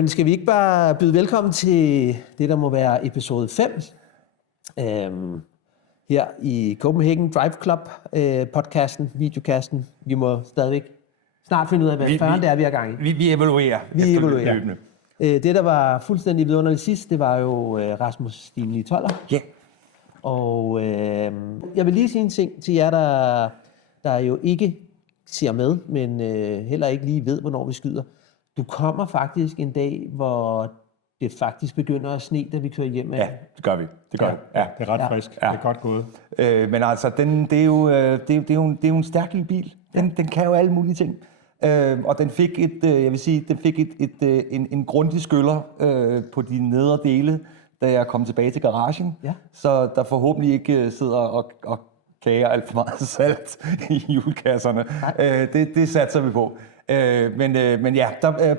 Jamen, skal vi ikke bare byde velkommen til det, der må være episode 5 her i Copenhagen Drive Club podcasten, videocasten. Vi må stadigvæk snart finde ud af, hvad fanden det er, vi er gang i. Vi evaluerer. Løbende. Det, der var fuldstændig vidunderligt sidst, det var jo Rasmus Stimli Toller. Ja. Og jeg vil lige sige en ting til jer, der jo ikke ser med, men heller ikke lige ved, hvornår vi skyder. Du kommer faktisk en dag, hvor det faktisk begynder at sne, da vi kører hjem. Ja, det gør vi. Ja, det er ret frisk. Ja. Det er godt gået. Men altså, det er jo en stærk lille bil. Den kan jo alle mulige ting. Og den fik en grundig skyller på de nedre dele, da jeg kom tilbage til garagen. Ja. Så der forhåbentlig ikke sidder og kager alt for meget salt i hjulkasserne. Det satser vi på. Men ja,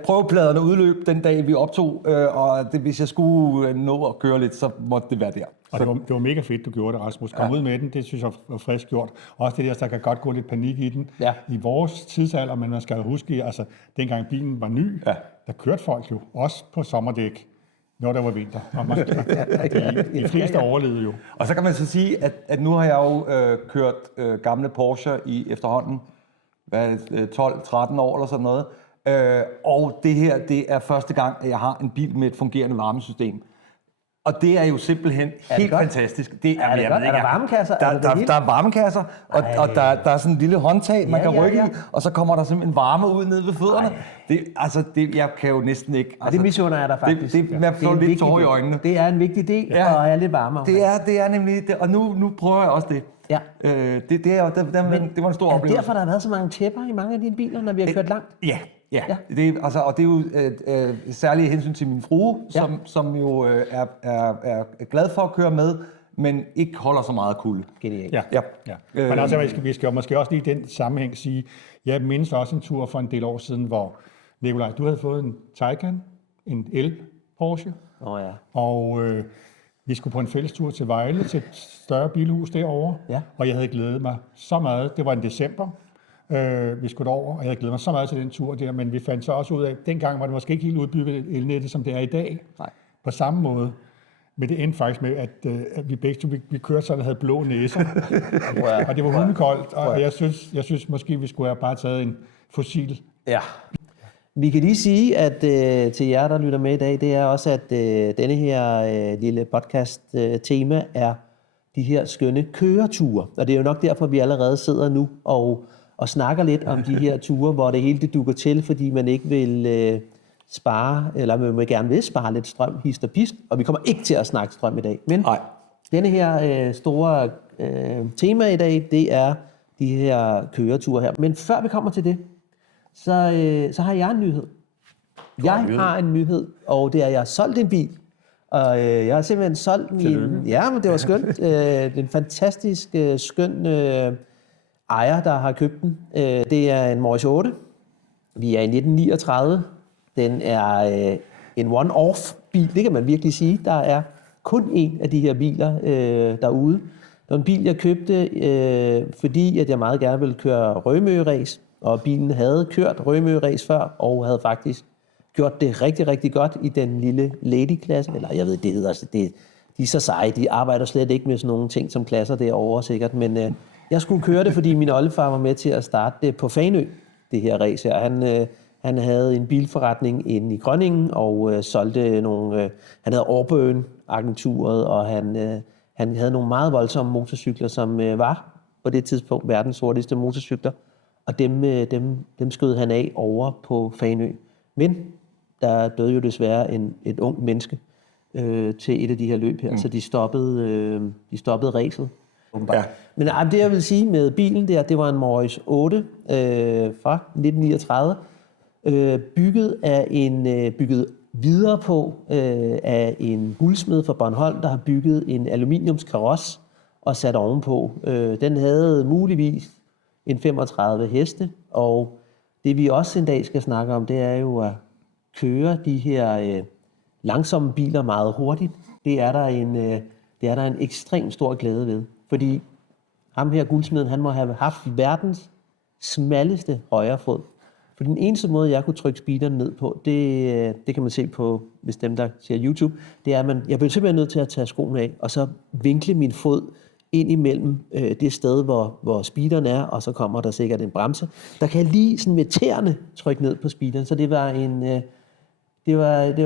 prøvepladerne udløb den dag, vi optog, og hvis jeg skulle nå at køre lidt, så måtte det være der. Og det var mega fedt, du gjorde det, Rasmus. Kom ud med den, det synes jeg var frisk gjort. Også det der kan godt gå lidt panik i den. Ja. I vores tidsalder, men man skal huske, altså dengang bilen var ny, der kørte folk jo også på sommerdæk, når der var vinter. Og de fleste overlevede jo. Og så kan man så sige, at nu har jeg jo kørt gamle Porsche i efterhånden 12-13 år eller sådan noget. Og det her, det er første gang, at jeg har en bil med et fungerende varmesystem. Og det er jo simpelthen helt fantastisk. Det er der varmekasser? Der er varmekasser, og der er sådan en lille håndtag, man kan rykke i, og så kommer der simpelthen varme ud ned ved fødderne. Jeg kan jo næsten ikke... Altså, det misunder jeg dig faktisk. Jeg får lidt tår i øjnene. Det er en vigtig del, og er lidt varmere. Det er nemlig det, og nu prøver jeg også det. Ja. Det var en stor oplevelse. Derfor der har været så mange tæpper i mange af dine biler, når vi har kørt langt? Ja. Det er jo særligt hensyn til min frue, som jo er glad for at køre med, men ikke holder så meget kulde. Genialt. Ja. Men altså, vi skal måske også lige i den sammenhæng sige, jeg mindes også en tur for en del år siden, hvor Nikolaj, du havde fået en Taycan, en el-Porsche. Og vi skulle på en fællestur til Vejle, til et større bilhus derovre, og jeg havde glædet mig så meget. Det var en december. Vi skulle derover, og jeg havde glædet mig så meget til den tur der, men vi fandt så også ud af, at dengang var det måske ikke helt udbygget elnettet, som det er i dag. Nej. På samme måde. Men det endte faktisk med, at vi begge vi kørte sådan, og havde blå næser. Og det var hundekoldt, og jeg synes måske, vi skulle have bare taget en fossil. Ja. Vi kan lige sige, at til jer, der lytter med i dag, det er også, at denne her lille podcast-tema er de her skønne køreture. Og det er jo nok derfor, vi allerede sidder nu og snakker lidt om de her ture, hvor det hele det dukker til, fordi man ikke vil spare, eller man gerne vil spare lidt strøm, hist og pist, og vi kommer ikke til at snakke strøm i dag. Men denne her store tema i dag, det er de her køreture her. Men før vi kommer til det, så har jeg en nyhed. Jeg har en nyhed, og det er, at jeg har solgt en bil. Og jeg har simpelthen solgt min... Ja, men det var skønt. En fantastisk skøn ejer, der har købt den. Det er en Morris 8. Vi er i 1939. Den er en one-off bil, det kan man virkelig sige. Der er kun en af de her biler derude. Det var en bil, jeg købte, fordi at jeg meget gerne ville køre Rømø-race. Og bilen havde kørt Rømø-race før, og havde faktisk gjort det rigtig, rigtig godt i den lille lady-klasse. Eller jeg ved, det hedder de er så seje. De arbejder slet ikke med sådan nogle ting som klasser derovre sikkert. Men jeg skulle køre det, fordi min oldefar var med til at starte det på Fanø, det her race her. Han havde en bilforretning inde i Grønningen og solgte nogle... han havde Auburn-agenturet, og han havde nogle meget voldsomme motorcykler, som var på det tidspunkt verdens hurtigste motorcykler. Og dem skød han af over på Fanø. Men der døde jo desværre et ung menneske til et af de her løb her, så de stoppede racet. Ja. Men det jeg vil sige med bilen der, det var en Morris 8 fra 1939, bygget videre på af en guldsmed fra Bornholm, der har bygget en aluminiumskaros og sat ovenpå. Den havde muligvis en 35 heste, og det vi også en dag skal snakke om, det er jo at køre de her langsomme biler meget hurtigt. Det er der en ekstrem stor glæde ved, fordi ham her guldsmeden, han må have haft verdens smalleste højre fod, For den eneste måde, jeg kunne trykke speederen ned på, det kan man se på, hvis dem, der ser YouTube, det er, at jeg blev simpelthen nødt til at tage skoene af, og så vinkle min fod ind imellem det sted, hvor speederen er, og så kommer der sikkert en bremse. Der kan jeg lige sådan med tæerne trykke ned på speederen, så det var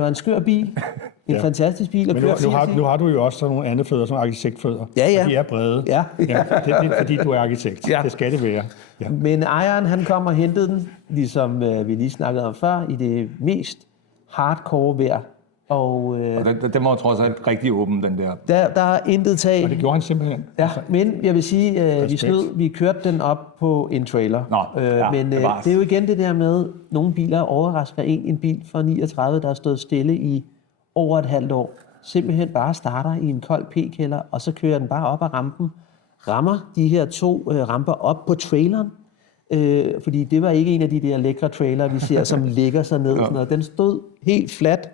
en skør bil. En fantastisk bil at køre. Nu har du jo også sådan nogle andre fødder, som arkitektfødder. Ja. Og de er brede. Ja. Det er fordi, du er arkitekt. Ja. Det skal det være. Ja. Men ejeren, han kom og hentede den, ligesom vi lige snakkede om før, i det mest hardcore vejr. Og den var jo trods alt rigtig åben, den der. Der er intet tag. Og det gjorde han simpelthen. Ja, men jeg vil sige, vi kørte den op på en trailer. Men det er jo igen det der med, nogle biler overrasker en bil fra 39, der har stået stille i over et halvt år. Simpelthen bare starter i en kold p-kælder, og så kører den bare op ad rampen. Rammer de her 2 ramper op på traileren. Fordi det var ikke en af de der lækre trailer, vi ser, som ligger sig ned. Sådan noget. Den stod helt fladt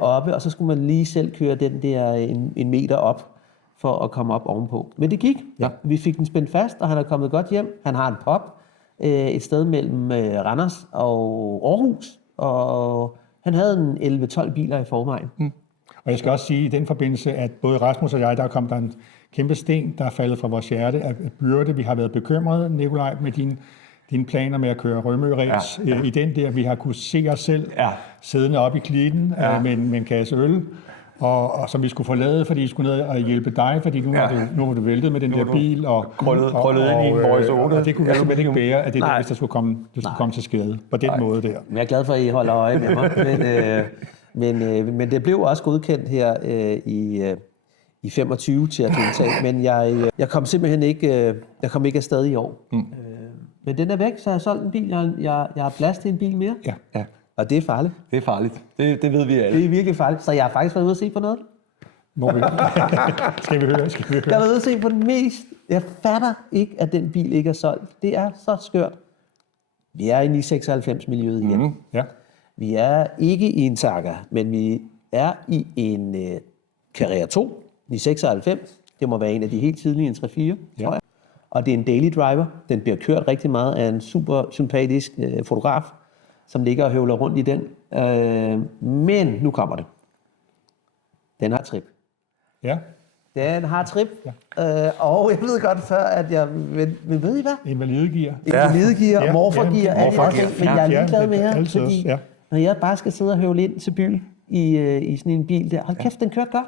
oppe, og så skulle man lige selv køre den der en meter op, for at komme op ovenpå. Men det gik. Ja. Vi fik den spændt fast, og han er kommet godt hjem. Han har en pop et sted mellem Randers og Aarhus, og han havde en 11-12 biler i forvejen. Og jeg skal også sige i den forbindelse, at både Rasmus og jeg, der kom der en kæmpe sten, der er faldet fra vores hjerte af byrde. Vi har været bekymrede, Nikolaj, med dine planer med at køre Rømø-ræs i den der. Vi har kunnet se os selv siddende oppe i klitten med en kasse øl, og som vi skulle forlade, fordi vi skulle ned og hjælpe dig, fordi nu var du væltet med den der bil. Og krøllet ind i en Morrisone. Og det kunne vi simpelthen ikke bære, at det der, hvis der skulle komme til skade på den måde der. Men jeg er glad for, at I holder øje med mig. Men det blev også godkendt her i 25 til at deltage, men jeg kom simpelthen ikke afsted i år. Men den er væk, så jeg har solgt en bil. Jeg har plads til en bil mere. Ja. Og det er farligt. Det er farligt. Det ved vi alle. Det er virkelig farligt. Så jeg har faktisk været ude at se på noget. Skal vi høre? Jeg har været ude at se på den mest. Jeg fatter ikke, at den bil ikke er solgt. Det er så skørt. Vi er inde i 96-miljøet igen. Ja. Vi er ikke i en Targa, men vi er i en Carrera 2 i 96. Det må være en af de helt tidlige, en 3-4, tror jeg. Og det er en daily driver. Den bliver kørt rigtig meget af en super sympatisk fotograf, som ligger og høvler rundt i den. Men nu kommer det. Den har trip. Ja. Den har trip. Ja. Og jeg ved godt før, at jeg... Men ved I hvad? Invalidegear. Invalidegear, morforgear, alle de ting. Men jeg er ligeglad med her, fordi ja. Når jeg bare skal sidde og høvle ind til byen i sådan en bil der, hold kæft, den kører godt.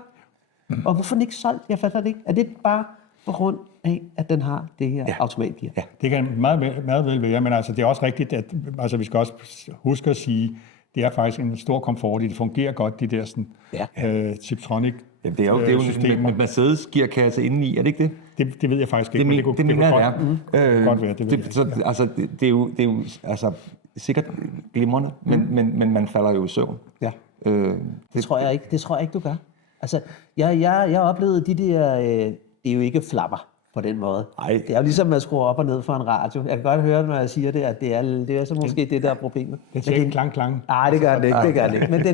Og hvorfor den ikke solgt? Jeg fatter det ikke. Er det bare på grund af, at den har det her automatgear? Ja, det kan meget vel være, men altså, det er også rigtigt, at altså, vi skal også huske at sige, det er faktisk en stor komfort i det. fungerer godt, de der sådan, Tiptronic. Ja, det er jo en Mercedes gearkasse indeni, er det ikke det? Det ved jeg faktisk ikke, men det kunne godt være. Det er jo altså, sikkert glimrende, men man falder jo i søvn. Ja. Det tror jeg ikke, du gør. Altså, jeg oplevede de der... det er jo ikke flapper på den måde. Nej. Det er jo ligesom, at man skruer op og ned for en radio. Jeg kan godt høre, når jeg siger det, at det er så måske det, der er problemet. Det er ikke klang. Nej, det gør den ikke. Men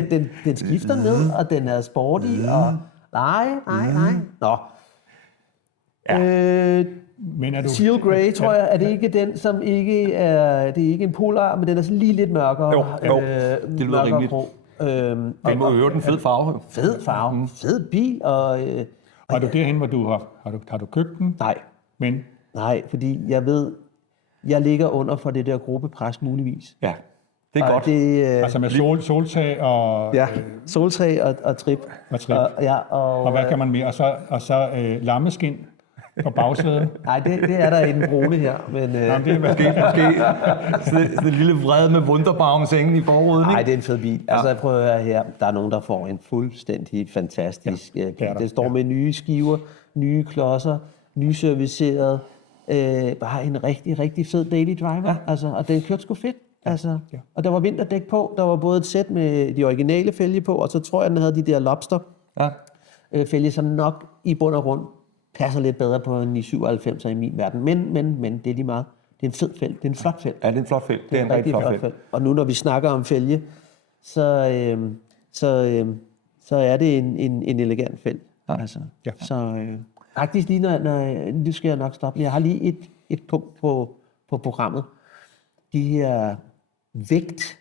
den skifter ned, og den er sporty, og... Nej. Nå. Ja. Men er du... Seal Grey, tror jeg, er det ikke den, som ikke er... Det er ikke en polar, men den er sådan lige lidt mørkere. Jo. Det lyder rimeligt. Den må øve den fed farve. Fed farve. Fed bil, og... Er du derhen, hvor du har du købt den? Nej. Men? Nej, fordi jeg ved, jeg ligger under for det der gruppepres muligvis. Ja, det er og godt. Det, altså med soltag og... Ja, soltag og trip. Og hvad kan man mere? Og så lammeskin på bagsædet? Nej, det er der i den brune her. Men, jamen, det er måske sådan en lille vred med Wunderbaum-sengen i forruden, ikke? Nej, det er en fed bil. Ja. Altså, jeg prøver at høre her. Der er nogen, der får en fuldstændig fantastisk bil. Det står med nye skiver, nye klodser, nyserviceret. Bare en rigtig, rigtig fed daily driver. Ja. Altså, og den kørte sgu fedt. Altså, og der var vinterdæk på. Der var både et sæt med de originale fælge på, og så tror jeg, den havde de der lobster fælge, som nok i bund og grund passer lidt bedre på en 97'er i min verden. Men det er lige meget. Det er en fed fælge. Det er en flot fælge. Ja, det er en flot fælge. Det er en rigtig flot fælge. Og nu når vi snakker om fælge, så er det en elegant fælge. Ja. Altså. Ja. Så faktisk lige når nu skal jeg nok stoppe. Jeg har lige et punkt på programmet. De her vægt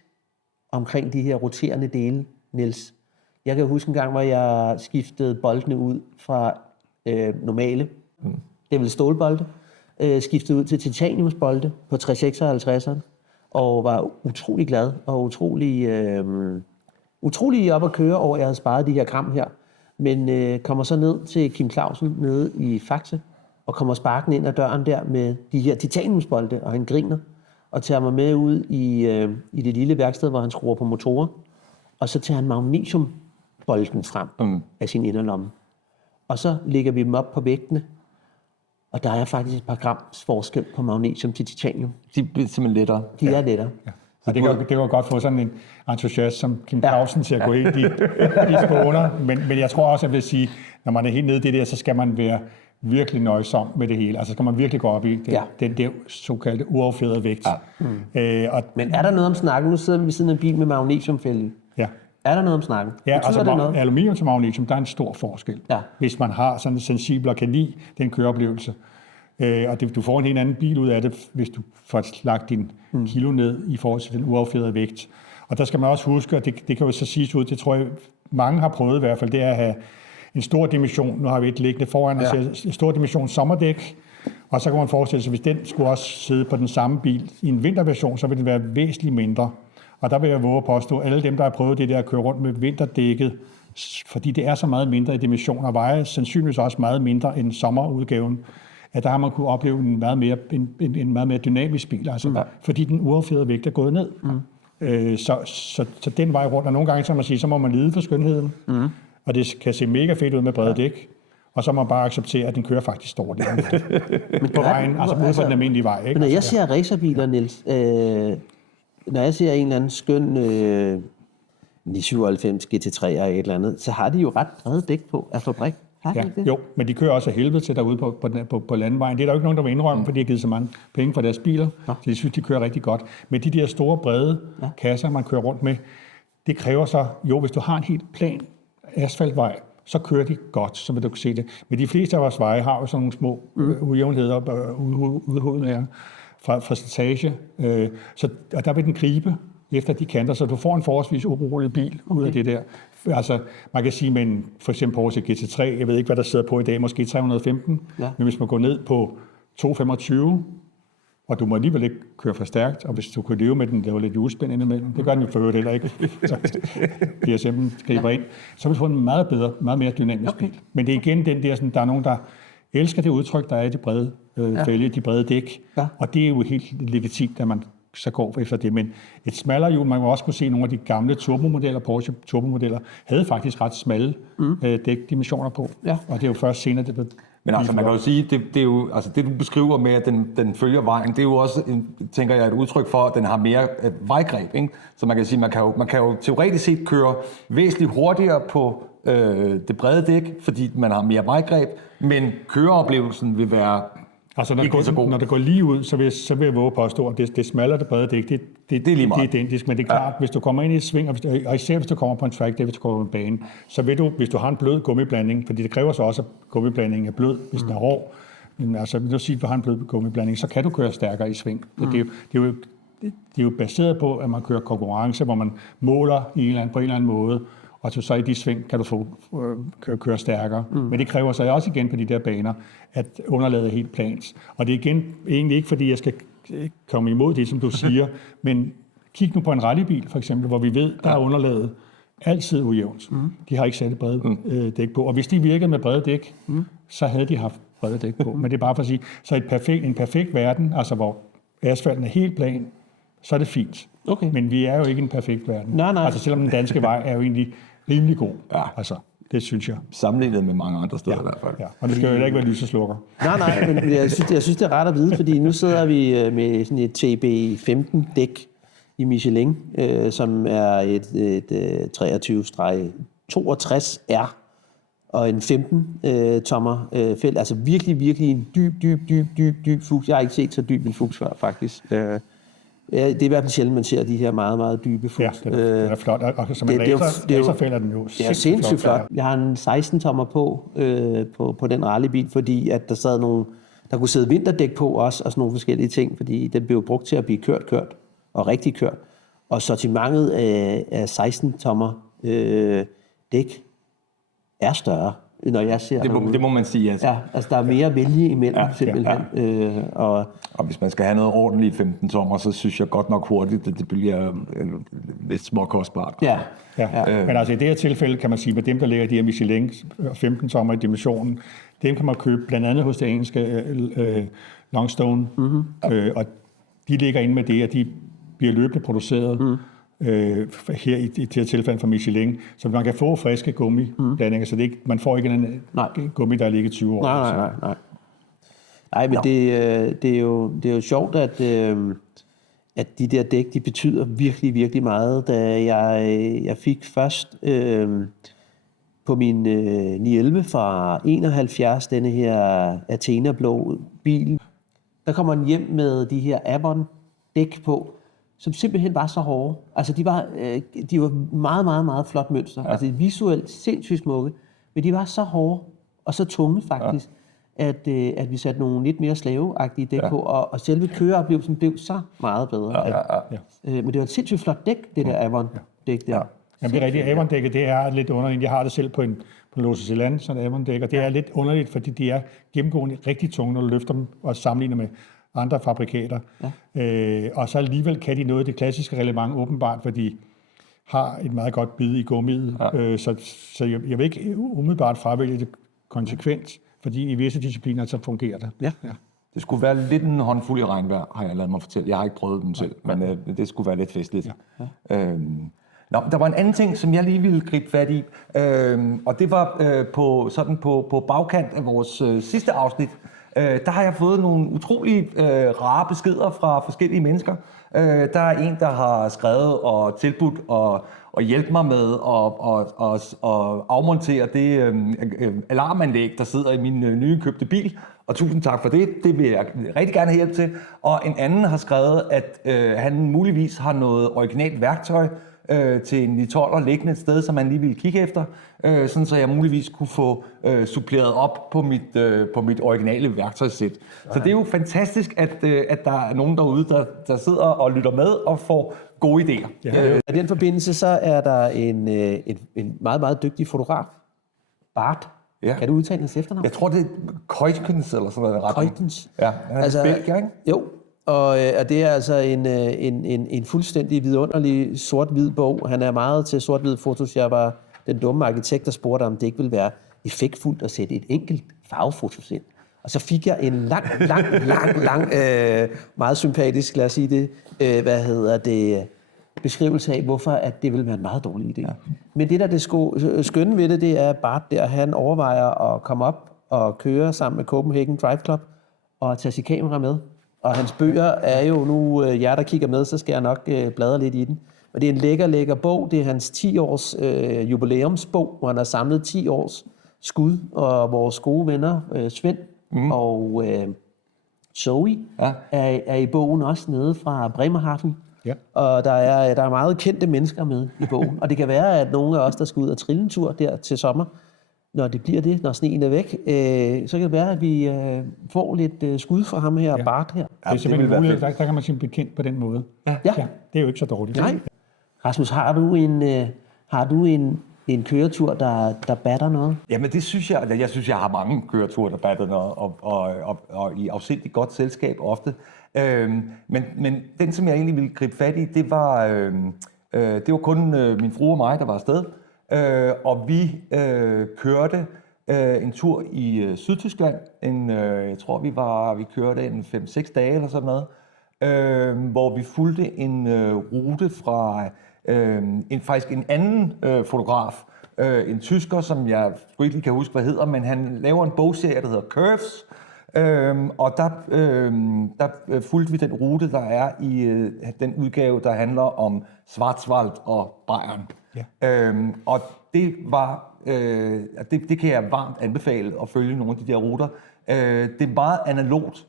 omkring de her roterende dele, Niels. Jeg kan huske en gang, hvor jeg skiftede boldene ud fra normale, det er vel stålbolde, skiftede ud til titaniumsbolde på 356'eren, og var utrolig glad og utrolig op at køre over, at jeg havde sparet de her gram her. Men kommer så ned til Kim Clausen nede i Faxe, og kommer sparken ind ad døren der med de her titaniumsbolde, og han griner, og tager mig med ud i det lille værksted, hvor han skruer på motorer, og så tager han magnesiumbolden frem af sin inderlomme. Og så lægger vi dem op på vægtene, og der er faktisk et par grams forskel på magnesium til titanium. De bliver simpelthen lettere. De er lettere. Ja. Og det kan godt få sådan en entusiast som Kim Clausen til at gå ind i spåner. Men jeg tror også, jeg vil sige, når man er helt nede i det der, så skal man være virkelig nøjsom med det hele. Altså skal man virkelig gå op i den der såkaldte uaffjedrede vægt. Ja. Men er der noget om snakken? Nu sidder vi ved siden af en bil med magnesiumfælde. Ja. Er der noget om snakken? Ja, altså aluminium til magnesium, der er en stor forskel. Ja. Hvis man har sådan en sensibel og kan lide den køreoplevelse. Og du får en helt anden bil ud af det, hvis du får lagt din kilo ned i forhold til den uaffjedrede vægt. Og der skal man også huske, og det kan jo så siges ud, det tror jeg mange har prøvet i hvert fald, det er at have en stor dimension. Nu har vi et liggende foran, en stor dimension sommerdæk. Og så kan man forestille sig, hvis den skulle også sidde på den samme bil i en vinterversion, så vil den være væsentligt mindre. Og der vil jeg våge at påstå, at alle dem, der har prøvet det der at køre rundt med vinterdækket, fordi det er så meget mindre i dimensioner, vejer sandsynligvis også meget mindre end sommerudgaven, at der har man kunne opleve en meget mere dynamisk bil, altså, fordi den uaffjedrede vægt er gået ned. Så den vej rundt, og nogle gange så må man lide for skønheden, og det kan se mega fedt ud med brede dæk, og så må man bare acceptere, at den kører faktisk dårligt på vejen, altså ude på den almindelige vej. Ikke? Men når jeg ser racerbiler, Niels, når jeg ser en eller anden skøn 97 GT3 eller et eller andet, så har de jo ret brede dæk på af fabrik. Ja, jo, men de kører også af helvede til derude på landvejen. Det er der jo ikke nogen, der vil indrømme, fordi de har givet så mange penge for deres biler. Så de synes, de kører rigtig godt. Men de der store, brede kasser, man kører rundt med, det kræver så, jo, hvis du har en helt plan asfaltvej, så kører de godt, så vil du kunne se det. Men de fleste af vores veje har jo sådan nogle små ujævnheder og udhudninger fra slitage. Og der vil den gribe efter de kanter, så du får en forholdsvis urolig bil ud af det der. Altså, man kan sige med for eksempel Porsche GT3, jeg ved ikke, hvad der sidder på i dag, måske 315, men hvis man går ned på 225, og du må alligevel ikke køre for stærkt, og hvis du kunne leve med den, der var lidt hjulspænd indimellem, det gør den jo for øvrigt heller ikke, så bliver simpelthen griber ind, så vil du få en meget bedre, meget mere dynamisk bil. Men det er igen den der, sådan, der er nogen, der elsker det udtryk, der er i de brede fælge, de brede dæk, og det er jo helt legitimt, at man så går efter det. Men et smallere hjul, man må også kunne se, nogle af de gamle turbomodeller, Porsche turbomodeller, havde faktisk ret smalle dækdimensioner på. Ja. Og det er jo først senere, det blev... Men altså, man kan jo sige, det er jo, altså det du beskriver med, at den følger vejen, det er jo også, tænker jeg, et udtryk for, at den har mere vejgreb, ikke? Så man kan sige, man kan jo teoretisk set køre væsentligt hurtigere på det brede dæk, fordi man har mere vejgreb, men køreoplevelsen vil være altså, når det går lige ud, så vil jeg våge påstå, at det smaller det brede dæk, det er identisk, men det er klart, hvis du kommer ind i et sving, og især hvis du kommer på en track, hvis du kommer på en bane, så vil du, hvis du har en blød gummiblanding, fordi det kræver så også, at gummiblandingen er blød, hvis den er hård, men altså, hvis du siger, at du har en blød gummiblanding, så kan du køre stærkere i sving. Det er jo baseret på, at man kører konkurrence, hvor man måler på en eller anden måde, og så i de sving kan du få køre stærkere. Men det kræver så også igen på de der baner, at underlaget er helt plans. Og det er igen egentlig ikke, fordi jeg skal komme imod det, som du siger, men kig nu på en rallybil for eksempel, hvor vi ved, der er underlaget altid ujævnt. De har ikke sat brede dæk på. Og hvis de virkede med brede dæk, så havde de haft brede dæk på. Men det er bare for at sige, så en perfekt verden, altså hvor asfalten er helt plan, så er det fint. Okay. Men vi er jo ikke en perfekt verden. Nej. Altså selvom den danske vej er jo egentlig rimelig god. Ja. Altså, det synes jeg. Sammenlignet med mange andre steder i hvert fald. Ja. Og det skal jo ikke være lyseslukker. Nej, men jeg synes, det er ret at vide, fordi nu sidder vi med sådan et TB15-dæk i Michelin, som er et 23-62R og en 15-tommer felt. Altså virkelig en dyb fuchs. Jeg har ikke set så dyb en fuchs før, faktisk. Ja, det er i hvert fald sjældent, man ser de her meget, meget dybe fugt. Ja, det er flot. Og som en laserfælder er den jo sindssygt flot. Jeg har en 16-tommer på den rallybil, fordi at der sad nogle, der kunne sidde vinterdæk på også, og sådan nogle forskellige ting, fordi den blev brugt til at blive kørt, og rigtig kørt. Og sortimentet af 16-tommer dæk er større, når jeg ser det må man sige, altså. Ja, altså der er mere at vælge imellem, simpelthen. Ja. Og hvis man skal have noget ordentligt 15 tommer, så synes jeg godt nok hurtigt, at det bliver lidt småkostbart. Ja. Men altså i det her tilfælde kan man sige, at dem, der ligger i de her Michelin 15 tommer i dimensionen, dem kan man købe blandt andet hos det engelske Longstone, og de ligger inde med det, og de bliver løbende produceret her i det her tilfælde fra Michelin, så man kan få friske gummiblandinger, så det ikke, man får ikke en gummi, der ligger 20 år. Nej. Nej, men det er jo sjovt, at de der dæk, de betyder virkelig, virkelig meget. Da jeg fik først på min 911 fra 71, denne her Athena-blå bil, der kommer den hjem med de her Avon-dæk på, som simpelthen var så hårde. Altså, de var meget, meget, meget flot mønster. Ja. Altså, visuelt sindssygt smukke, men de var så hårde og så tunge, faktisk, at vi satte nogle lidt mere slaveagtige dæk på, og selve køreoplevelsen blev så meget bedre. Men det var et sindssygt flot dæk, det der Avon-dæk der. Ja. Jamen, det er rigtigt. Avon-dækket, det er lidt underligt. Jeg har det selv på en Lotus Elan, sådan en Avon-dæk, og det er lidt underligt, fordi de er gennemgående rigtig tunge, når du løfter dem og sammenligner med andre fabrikater. Ja. Og så alligevel kan de noget af det klassiske reglement åbenbart, fordi de har et meget godt bid i gummiet. Ja. Så jeg vil ikke umiddelbart fravælge det konsekvent, fordi i visse discipliner så fungerer det. Ja. Det skulle være lidt en håndfuld i regnvejr, har jeg ladet mig fortælle. Jeg har ikke prøvet dem selv, men det skulle være lidt festligt. Ja. Der var en anden ting, som jeg lige ville gribe fat i, og det var på bagkant af vores sidste afsnit. Der har jeg fået nogle utrolig rare beskeder fra forskellige mennesker. Der er en, der har skrevet og tilbudt og hjælpe mig med at afmontere det alarmanlæg, der sidder i min nye købte bil. Og tusind tak for det. Det vil jeg rigtig gerne have hjælp til. Og en anden har skrevet, at han muligvis har noget originalt værktøj til en 912'er liggende et sted, som man lige ville kigge efter, sådan så jeg muligvis kunne få suppleret op på mit originale værktøjssæt. Så det er jo fantastisk, at der er nogen derude, der sidder og lytter med og får gode idéer. Ja. I den forbindelse så er der en meget, meget dygtig fotograf, Bart. Ja. Kan du udtale hans efternavn? Jeg tror, det er Keutgens eller sådan noget. Keutgens. Ja, han er altså, belgier, ikke? Jo. Og det er altså en fuldstændig vidunderlig sort-hvid bog. Han er meget til sort-hvid fotos. Jeg var den dumme arkitekt, der spurgte, om det ikke ville være effektfuldt at sætte et enkelt farvefotos ind. Og så fik jeg en lang, meget sympatisk, lad os sige det, beskrivelse af, hvorfor at det ville være en meget dårlig idé. Ja. Men det, der det skønne ved det er Bart der, han overvejer at komme op og køre sammen med Copenhagen Drive Club og tage sit kamera med. Og hans bøger er jo nu, jer der kigger med, så skal jeg nok bladre lidt i den. Og det er en lækker bog. Det er hans 10-års jubilæumsbog, hvor han har samlet 10 års skud. Og vores gode venner, Svend og Zoe, er i bogen også nede fra Bremerhaven. Ja. Og der er meget kendte mennesker med i bogen. Og det kan være, at nogle af os, der skal ud og trille en tur der til sommer, når det bliver det, når sneen er væk, så kan det være, at vi får lidt skud fra ham her, Bart her. Det er simpelthen en mulighed, der kan man simpelthen bekendt på den måde. Ja. Det er jo ikke så dårligt. Nej. Rasmus, har du en køretur, der batter noget? Jamen det synes jeg. Jeg synes, jeg har mange køreture, der batter noget, og i afsindigt godt selskab ofte. Men den, som jeg egentlig ville gribe fat i, det var kun min frue og mig, der var afsted. Og vi kørte en tur i Sydtyskland. Jeg tror, vi kørte en 5-6 dage eller sådan noget, hvor vi fulgte en rute fra faktisk en anden fotograf, en tysker, som jeg ikke lige kan huske, hvad hedder, men han laver en bogserie, der hedder Curves. Og der fulgte vi den rute, der er i den udgave, der handler om Schwarzwald og Bayern. Ja. Og det var, det kan jeg varmt anbefale at følge nogle af de der ruter. Det er meget analogt.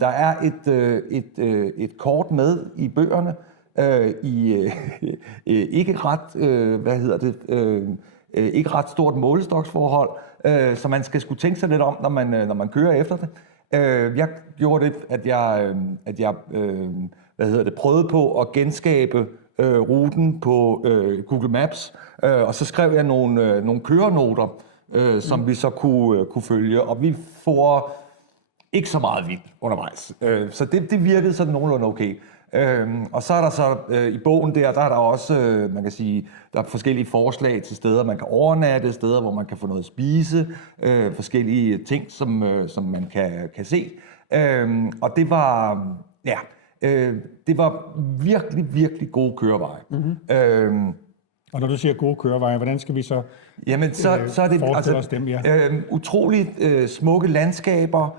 Der er et kort med i bøgerne ikke ret, ikke ret stort målestoksforhold, så man skal skulle tænke sig lidt om, når man kører efter det. Jeg gjorde det, at jeg prøvede på at genskabe ruten på Google Maps, og så skrev jeg nogle kørenoter, som vi så kunne følge, og vi får ikke så meget vildt undervejs. Så det virkede sådan nogenlunde okay. Og så er der så i bogen der er der også, man kan sige, der er forskellige forslag til steder, man kan overnatte, steder, hvor man kan få noget at spise, forskellige ting, som man kan se. Og det var, det var virkelig, virkelig gode køreveje. Mm-hmm. Og når du siger gode køreveje, hvordan skal vi så, så er det forestille os dem? Ja. Utroligt smukke landskaber,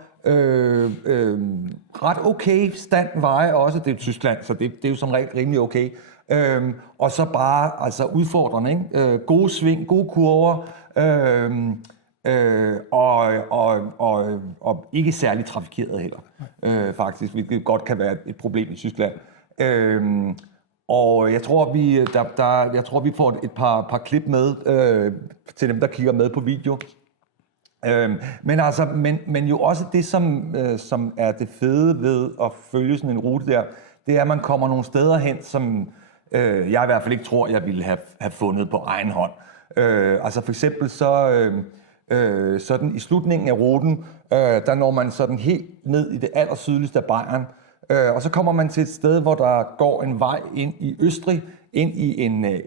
ret okay standveje også, det er Tyskland, så det er jo som regel rimelig okay. Og så bare altså udfordrende, ikke? Gode sving, gode kurver, og ikke særlig trafikeret heller, faktisk, hvilket godt kan være et problem i Tyskland. Og jeg tror, vi får et par klip med til dem, der kigger med på video. Men jo også det, som er det fede ved at følge sådan en rute der, det er, at man kommer nogle steder hen, som jeg i hvert fald ikke tror, jeg ville have fundet på egen hånd. Altså for eksempel sådan i slutningen af ruten, der når man sådan helt ned i det allersydligste af Bayern, og så kommer man til et sted, hvor der går en vej ind i Østrig, ind i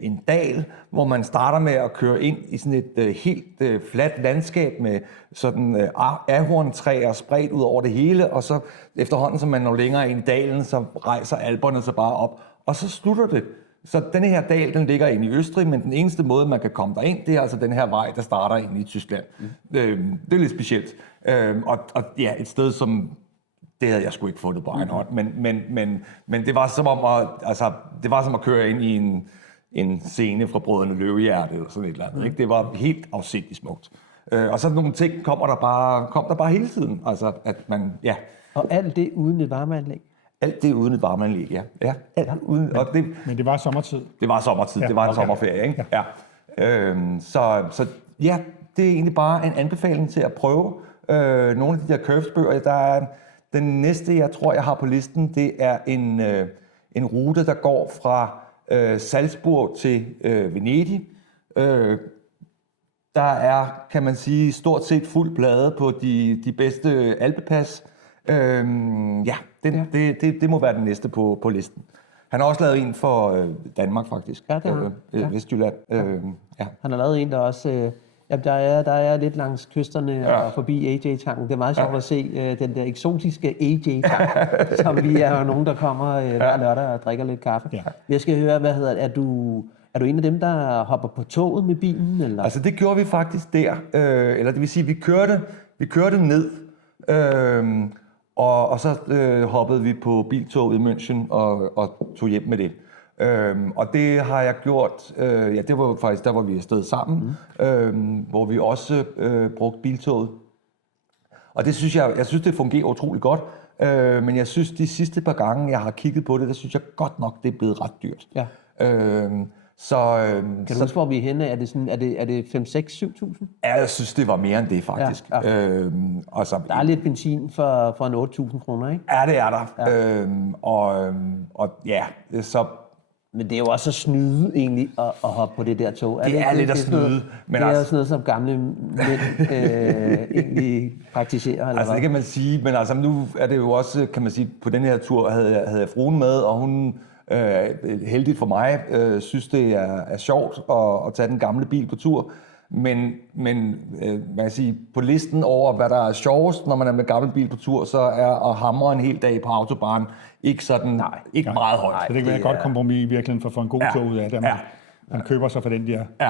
en dal, hvor man starter med at køre ind i sådan et helt fladt landskab med sådan ahorntræer spredt ud over det hele, og så efterhånden, som man når længere ind i dalen, så rejser Alperne sig bare op, og så slutter det. Så denne her dal, den ligger inde i Østrig, men den eneste måde, man kan komme derind, det er altså den her vej, der starter inde i Tyskland. Det er lidt specielt. Og ja, et sted, som det havde jeg sgu ikke fundet på egen hånd, men det var som at køre ind i en scene fra Brødrene Løvehjerte eller sådan et eller andet. Ikke? Det var helt afsindigt smukt. Og så nogle ting kom der bare hele tiden. Altså, at man, ja. Og alt det uden et varmeanlæg? Alt det uden et varmeanlæg, ja. Men det var sommertid? Det var sommertid, ja, det var en sommerferie, ikke? Ja. Så ja, det er egentlig bare en anbefaling til at prøve nogle af de der Curves-bøger. Der er den næste, jeg tror, jeg har på listen, det er en rute, der går fra Salzburg til Venedig. Der er, kan man sige, stort set fuld plade på de bedste alpepas. Det må være den næste på listen. Han har også lavet en for Danmark, faktisk. Ja, det har Vestjylland. Ja. Han har lavet en, der også... der er lidt langs kysterne og forbi AJ-tanken. Det er meget sjovt at se den der eksotiske AJ-tank, som vi er nogen, der kommer hver lørdag og drikker lidt kaffe. Ja. Jeg skal høre, er du en af dem, der hopper på toget med bilen? Eller? Altså det gjorde vi faktisk der. Eller det vil sige, vi kørte ned, og så hoppede vi på biltoget i München og tog hjem med det. Og det har jeg gjort, det var faktisk, der var vi afsted sammen, hvor vi også brugte biltoget. Og det synes jeg synes det fungerer utrolig godt, men jeg synes de sidste par gange, jeg har kigget på det, der synes jeg godt nok, det er blevet ret dyrt. Ja. Kan du huske, hvor vi er henne? Er det 5-6-7.000? Ja, jeg synes, det var mere end det, faktisk. Ja. Der er lidt benzin for en 8.000 kroner, ikke? Ja, det er der. Så... Men det er jo også at snyde egentlig at hoppe på det der tog. Det er lidt at snyde. Det er jo sådan noget, som gamle mænd egentlig praktiserer. Eller altså det kan man sige, men altså nu er det jo også, kan man sige, på den her tur havde jeg fruen med, og hun heldigt for mig synes det er sjovt at tage den gamle bil på tur. Men man kan sige, på listen over, hvad der er sjovest, når man er med gammel bil på tur, så er at hamre en hel dag på autobahn ikke meget højt. Så det kan være et godt kompromis i virkeligheden for at få en god tog ud af det. Man køber sig for den der. Ja,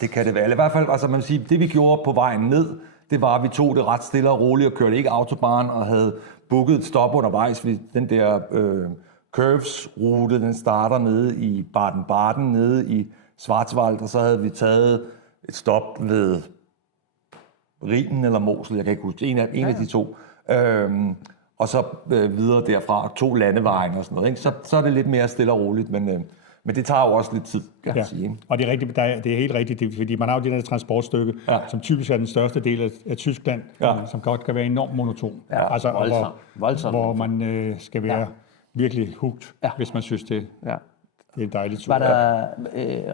det kan det være. I hvert fald, altså man siger, det vi gjorde på vejen ned, det var, at vi tog det ret stille og roligt og kørte ikke autobahn og havde booket et stop undervejs, fordi den der Curves-rute, den starter nede i Baden-Baden, nede i Schwarzwald, og så havde vi taget et stop ved Rhinen eller Mosel, jeg kan ikke huske, en af de to. Og så videre derfra, 2 landevejen og sådan noget. Ikke? Så er det lidt mere stille og roligt, men det tager jo også lidt tid, kan jeg sige. Ikke? Og det er rigtigt, det er helt rigtigt, fordi man har jo det der transportstykke, som typisk er den største del af Tyskland, som godt kan være enormt monoton. Ja, altså, voldsomt. Hvor man skal være virkelig hugt, hvis man synes det. Ja. Det er en dejlig tur. Var der,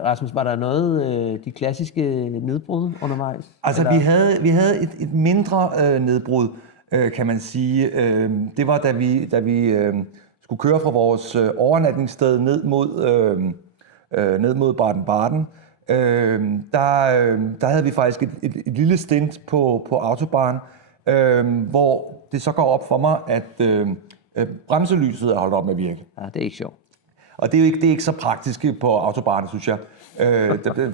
Rasmus, var der noget, de klassiske nedbrud undervejs? Altså, vi havde et mindre nedbrud, kan man sige. Det var, da vi skulle køre fra vores overnatningssted ned mod Baden-Baden. Der havde vi faktisk et lille stint på Autobahn, hvor det så går op for mig, at bremselyset er holdt op med at virke. Ja, det er ikke sjovt. Og det er ikke så praktisk på Autobahn, synes jeg.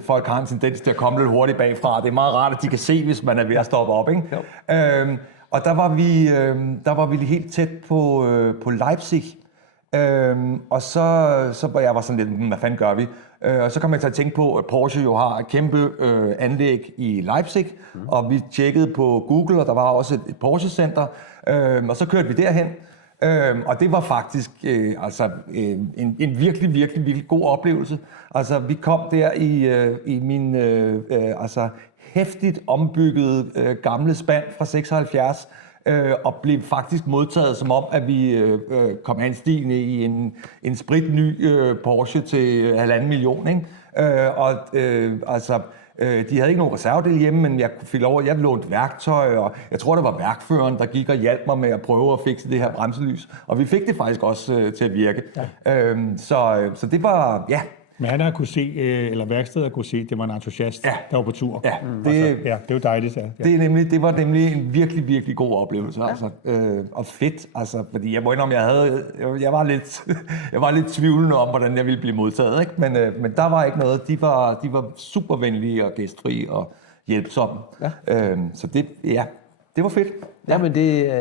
Folk har en tendens til at komme lidt hurtigt bagfra. Det er meget rart, at de kan se, hvis man er ved at stoppe op. Ikke? Og der var vi helt tæt på Leipzig. Og så var jeg sådan lidt, hvad fanden gør vi? Og så kom jeg til at tænke på, at Porsche jo har et kæmpe anlæg i Leipzig, og vi tjekkede på Google, og der var også et Porsche-center, og så kørte vi derhen. Og det var faktisk en virkelig, virkelig, virkelig god oplevelse. Altså, vi kom der i min hæftigt ombyggede gamle spand fra 76, og blev faktisk modtaget som om, at vi kom anstigende i en spritny Porsche til 1,5 million. Ikke? De havde ikke nogen reservedel hjemme, men jeg lånte værktøj, og jeg tror, det var værkføreren, der gik og hjalp mig med at prøve at fikse det her bremselys. Og vi fik det faktisk også til at virke. Ja. Så det var, ja. Men han har kunne se, eller værkstedet kunne se, det var en entusiast, der var på tur. Ja, det er jo dejligt. Ja. Det var nemlig en virkelig, virkelig god oplevelse. Altså, og fedt, altså, fordi jeg må indrømme, jeg var lidt tvivlende om, hvordan jeg ville blive modtaget. Ikke? Men der var ikke noget. De var super venlige og gæstfrie og hjælpsomme. Ja. Så det var fedt. Ja, men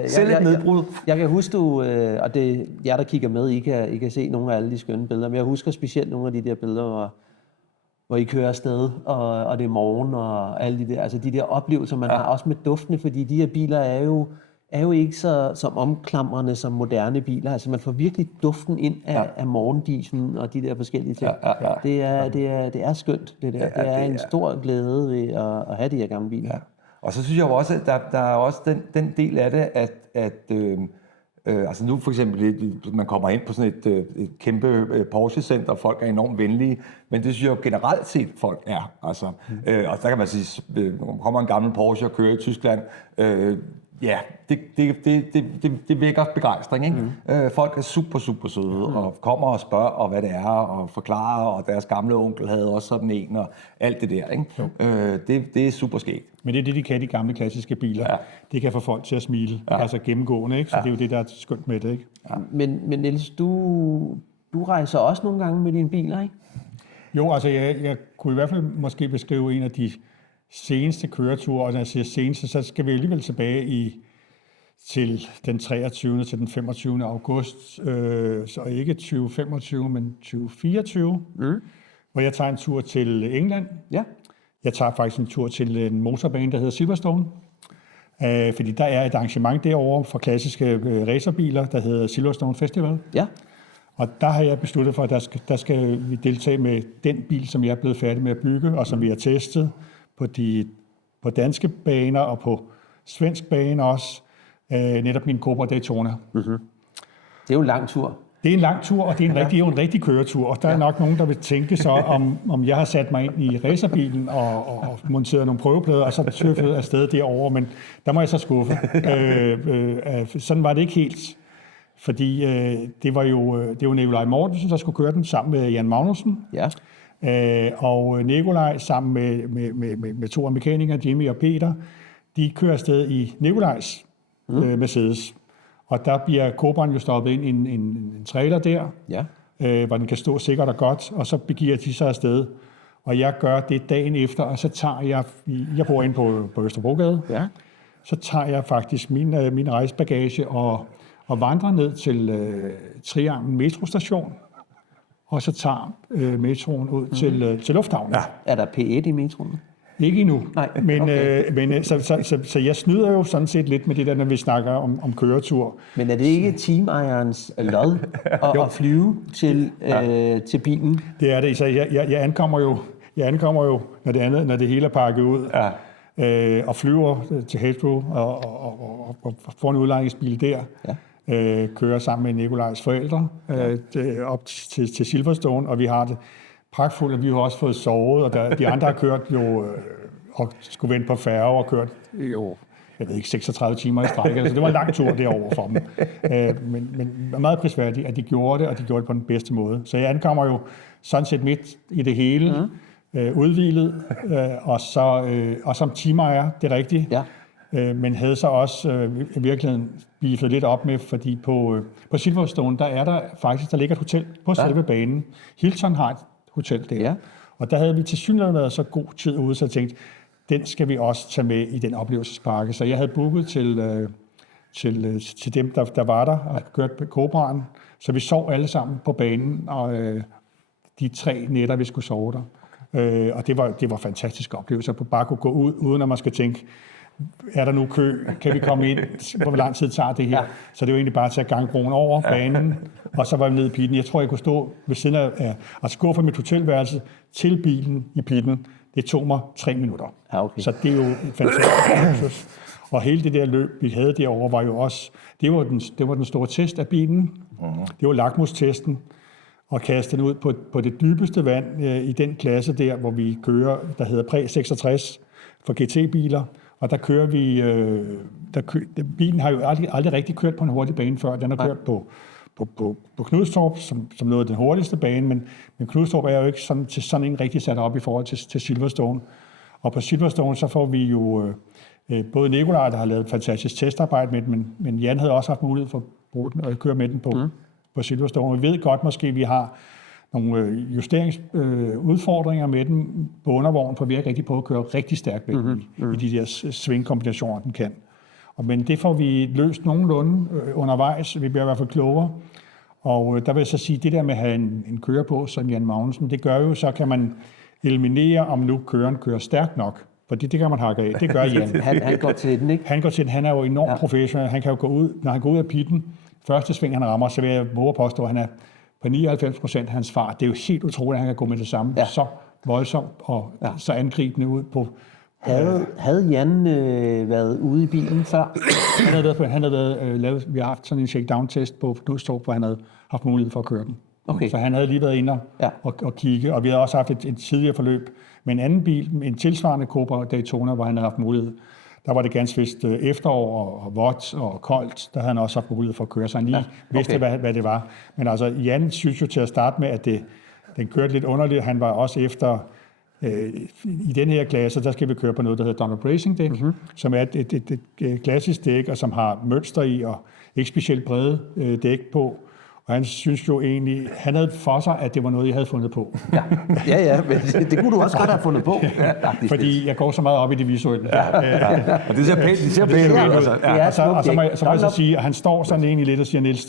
selv et nedbrud. Jeg kan huske, og det jer, der kigger med, I kan se nogle af alle de skønne billeder, men jeg husker specielt nogle af de der billeder, hvor I kører afsted, og det er morgen, og alle de der, altså de der oplevelser, man har også med duftene, fordi de her biler er jo ikke så omklamrende som moderne biler. Altså man får virkelig duften ind af morgendisen og de der forskellige ting. Det er skønt, det der. Det er en stor glæde ved at have de her gamle biler. Ja. Og så synes jeg jo også, at der er også den del af det, at altså nu for eksempel, man kommer ind på sådan et kæmpe Porsche-center, og folk er enormt venlige, men det synes jeg jo generelt set, folk er. Altså, og der kan man sige, når kommer en gammel Porsche og kører i Tyskland, det vækker begejstring. Ikke? Folk er super, super søde og kommer og spørger, og hvad det er, og forklarer, og deres gamle onkel havde også sådan en, og alt det der. Ikke? Det er super skægt. Men det er det, de kan, de gamle klassiske biler. Ja. Det kan få folk til at smile, altså gennemgående. Ikke? Så det er jo det, der er skønt med det. Ikke? Ja. Men Niels, du rejser også nogle gange med dine biler, ikke? Jo, altså jeg kunne i hvert fald måske beskrive en af de seneste køreture, og når jeg siger seneste, så skal vi alligevel tilbage til den 23. til den 25. august, så ikke 2025, men 2024, hvor jeg tager en tur til England. Ja. Jeg tager faktisk en tur til en motorbane, der hedder Silverstone, fordi der er et arrangement derovre for klassiske racerbiler, der hedder Silverstone Festival. Ja. Og der har jeg besluttet for, at der skal vi deltage med den bil, som jeg er blevet færdig med at bygge, og som vi har testet på danske baner og på svensk bane også, netop min Cobra Daytona. Mm-hmm. Det er jo en lang tur. Det er en lang tur, og det er en rigtig køretur. Og der er nok nogen, der vil tænke så, om jeg har sat mig ind i racerbilen og monteret nogle prøveplader, og så tøffet afsted derovre, men der må jeg så skuffe. Sådan var det ikke helt. Fordi det var jo Nikolaj Mortensen, der skulle køre den sammen med Jan Magnussen. Ja. Og Nikolaj sammen med to af mekanikere, Jimmy og Peter, de kører afsted i Nikolajs Mercedes. Og der bliver Cobraen jo stoppet ind i en trailer der, hvor den kan stå sikkert og godt, og så begiver de sig afsted. Og jeg gør det dagen efter, og så tager jeg bor inde på Østerbrogade, så tager jeg faktisk min rejsebagage og vandrer ned til Trianglen metrostation, og så tager metroen ud til lufthavnen. Ja. Er der P1 i metroen? Ikke endnu. Nej, men så jeg snyder jo sådan set lidt med det der, når vi snakker om køretur. Men er det ikke teamejerens lod at flyve til bilen? Det er det. Så jeg ankommer jo, når det hele er pakket ud, og flyver til Heathrow og får en udlejningsbil der. Ja. kører sammen med Nikolajs forældre op til Silverstone, og vi har det pragtfuldt, og vi har også fået sovet, og de andre har kørt jo og skulle vente på færge og kørt jo, jeg ved ikke, 36 timer i stræk, så det var en lang tur derover for dem. Men meget prisværdigt, at de gjorde det, og de gjorde det på den bedste måde. Så jeg ankommer jo sådan set midt i det hele, udhvilet, og som teamejer, det er rigtigt, men havde så også i virkeligheden beefet lidt op med, fordi på Silverstone, der ligger et hotel på selve banen. Hilton har et hotel der, og der havde vi tilsyneladende været så god tid ude, så jeg tænkte, den skal vi også tage med i den oplevelsespakke. Så jeg havde booket til dem, der var der, og kørt på Cobraen, så vi sov alle sammen på banen, og de 3 nætter, vi skulle sove der. Og det var fantastiske oplevelser, på bare kunne gå ud, uden at man skal tænke, er der nu kø? Kan vi komme ind? Hvor lang tid tager det her? Så det var egentlig bare at tage gangbroen over banen, og så var vi nede i pitten. Jeg tror, jeg kunne stå ved siden af, altså gå fra mit hotelværelse til bilen i pitten. Det tog mig 3 minutter. Ja, okay. Så det er jo fantastisk. Og hele det der løb, vi havde derovre, var jo også, det var den store test af bilen. Det var lakmustesten. Og kaste den ud på det dybeste vand i den klasse der, hvor vi kører, der hedder Præ 66 for GT-biler. Og der kører vi, bilen har jo aldrig rigtig kørt på en hurtig bane før. Den har kørt på Knudstorp, som noget af den hurtigste bane, men Knudstorp er jo ikke sådan en rigtig sat op i forhold til Silverstone. Og på Silverstone, så får vi jo både Nikolaj, der har lavet et fantastisk testarbejde med den, men Jan havde også haft mulighed for at bruge den og køre med den på Silverstone. Vi ved godt måske, vi har nogle justeringsudfordringer med den på undervognen, for vi er ikke rigtig på at køre rigtig stærkt med i de der svingkombinationer, den kan. Men det får vi løst nogenlunde undervejs. Vi bliver i hvert fald klogere. Og der vil jeg så sige, det der med at have en kører på, som Jan Magnussen, det gør jo, så kan man eliminere, om nu køren kører stærkt nok. For det kan man hakke af. Det gør Jan. Han går til den, ikke? Han går til den. Han er jo enormt professionel. Han kan jo gå ud, når han går ud af pitten, første sving, han rammer, så vil jeg våge at påstå, at han er på 99% af hans fart. Det er jo helt utroligt, at han kan gå med det samme. Så voldsomt og så angribende ud på. Havde Jan været ude i bilen før? Han havde været lavet, vi har haft sådan en shakedown-test på Knudstorp, hvor han havde haft mulighed for at køre den. Okay. Så han havde lige været inde og kigge, og vi havde også haft et tidligere forløb med en anden bil, en tilsvarende Cobra Daytona, hvor han havde haft mulighed. Der var det ganske vist efterår og vådt og koldt, der havde han også haft mulighed for at køre, så han lige vidste, hvad det var. Men altså, Jan synes jo til at starte med, at den kørte lidt underligt. Han var også efter, i den her klasse, der skal vi køre på noget, der hedder Donald Racing dæk, som er et klassisk dæk, og som har mønster i, og ikke specielt brede dæk på. Og han synes jo egentlig, han havde for sig, at det var noget, jeg havde fundet på. Ja, men det kunne du også godt have fundet på. Fordi jeg går så meget op i det visuelle. Og det ser pænt ud. Og så må jeg så sige, at han står sådan egentlig lidt og siger, Niels,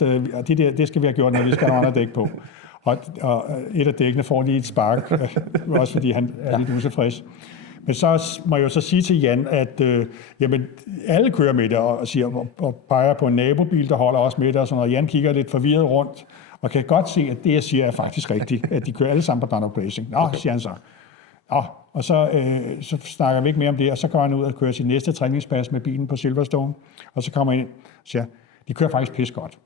det skal vi have gjort, når vi skal have andre dæk på. Og et af dækkene får lige et spark, også fordi han er lidt utilfreds. Men så må jeg jo så sige til Jan, at jamen, alle kører med det og peger på en nabobil, der holder også med det, og sådan noget. Jan kigger lidt forvirret rundt og kan godt se, at det, jeg siger, er faktisk rigtigt, at de kører alle sammen på Donald Racing. Siger han så. Og så snakker vi ikke mere om det, og så går han ud og kører sin næste træningspas med bilen på Silverstone, og så kommer han ind og siger, de kører faktisk pis godt.